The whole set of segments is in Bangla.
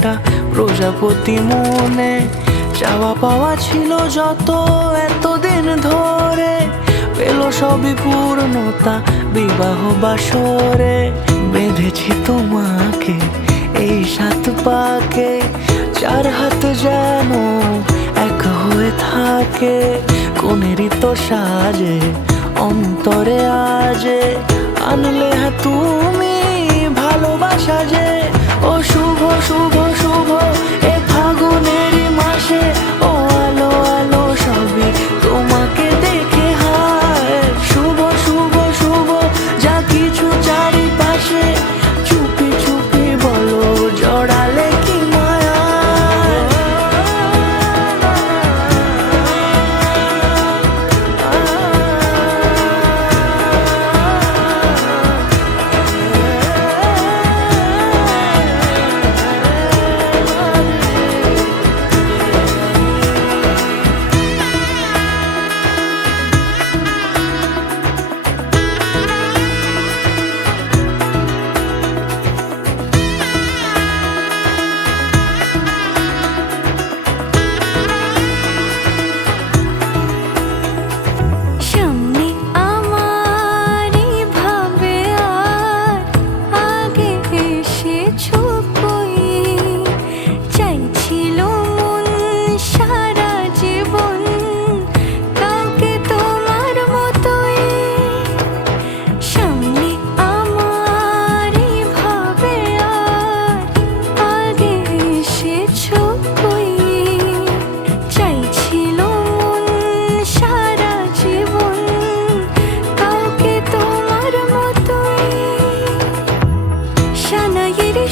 একটা প্রজাপতি মনে। চাওয়া পাওয়া ছিল যত এতদিন ধরে, পেল সবই পূর্ণতা বিবাহ বাসরে। বেঁধেছি তোমাকে এই 7 পাকে, 4 হাত যেন এক হয়ে থাকে। কোনেরই তো সাজে অন্তরে আজে, আনলে হ্যাঁ তুমি ভালোবাসা যে। ও শুভ শুভ শুভ এ ফাগুনেরই মাসে, ও আলো আলো সবই তোমাকে দেখে হায়। শুভ শুভ শুভ যা কিছু চারিপাশে, চুপি চুপি বলো জড়ালে কি মায়া।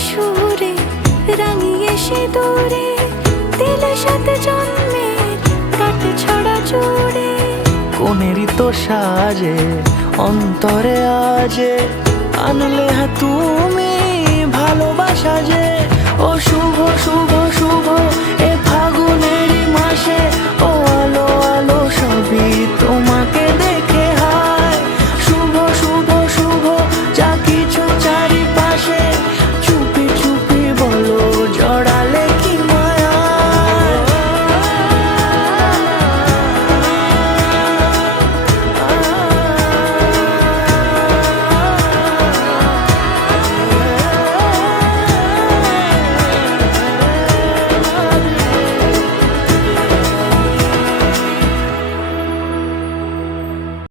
সুরে রাঙিয়ে সে দূরে, দিলে 7 জন্মের কাট ছড়া জুড়ে। কোনেরই তো সাজে অন্তরে আজে, আনলে হ্যাঁ তুমি